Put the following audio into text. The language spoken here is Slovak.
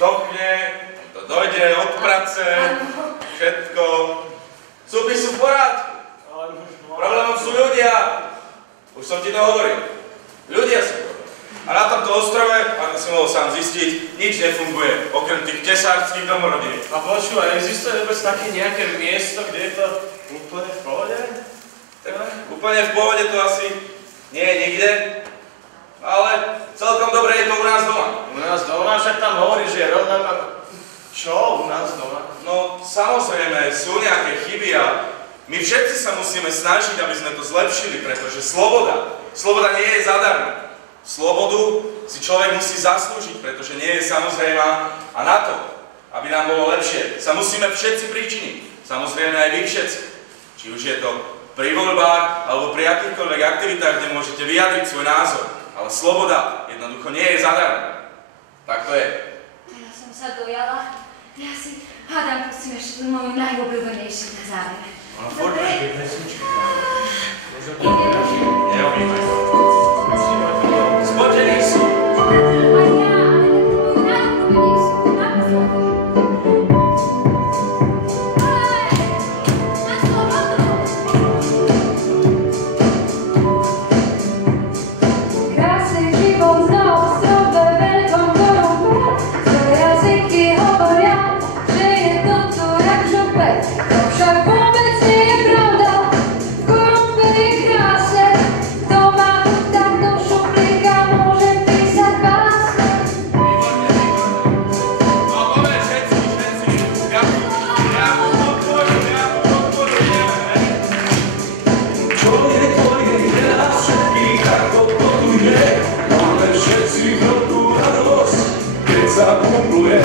zdochne, to dojde od práce, všetko. Súpy sú v porádku. Problémom sú ľudia. Už som ti to hovoril. Ľudia sú problém. A na tomto ostrove, ako si mohol sám zistiť, nič nefunguje, okrem tých tesárských domorodín. A počúvaj, existuje vôbec také nejaké miesto, kde je to úplne v pohode? Úplne v pohode to asi nie je nikde, ale celkom dobre je to u nás doma. U nás doma? Však tam hovoríš, že je rovnako... Čo u nás doma? No, samozrejme, sú nejaké chyby a my všetci sa musíme snažiť, aby sme to zlepšili, pretože sloboda nie je zadarmo. Slobodu si človek musí zaslúžiť, pretože nie je samozrejmá a na to, aby nám bolo lepšie, sa musíme všetci pričiniť. Samozrejme aj vy všetci. Či už je to pri voľbách alebo pri akýchkoľvek aktivitách, kde môžete vyjadriť svoj názor. Ale sloboda jednoducho nie je zadarmo. Tak to je. Teraz som sa dojala. Ja si hádam, pustím ešte tú moju najobľúbenejšiu na záver. Dobre? Ideme. Neobývaj sa. Spočení sú. A ja, ale takú moju najobľúbenejšiu. Naposledy. Na slobodu! Krásny život na ostrove veľkom korumpe. Svoje jazyky hovoria, že je to tu jak župe. To však vôbec nie je pravda. V korumpe je krásne. Kto má chuť tak do šuplíka, môže písať básne. No povedz všetci. Ja mu podporujem, hej? Človek je nás všetkých tak podporuje, máme všetci veľkú radosť, keď sa kumpluje.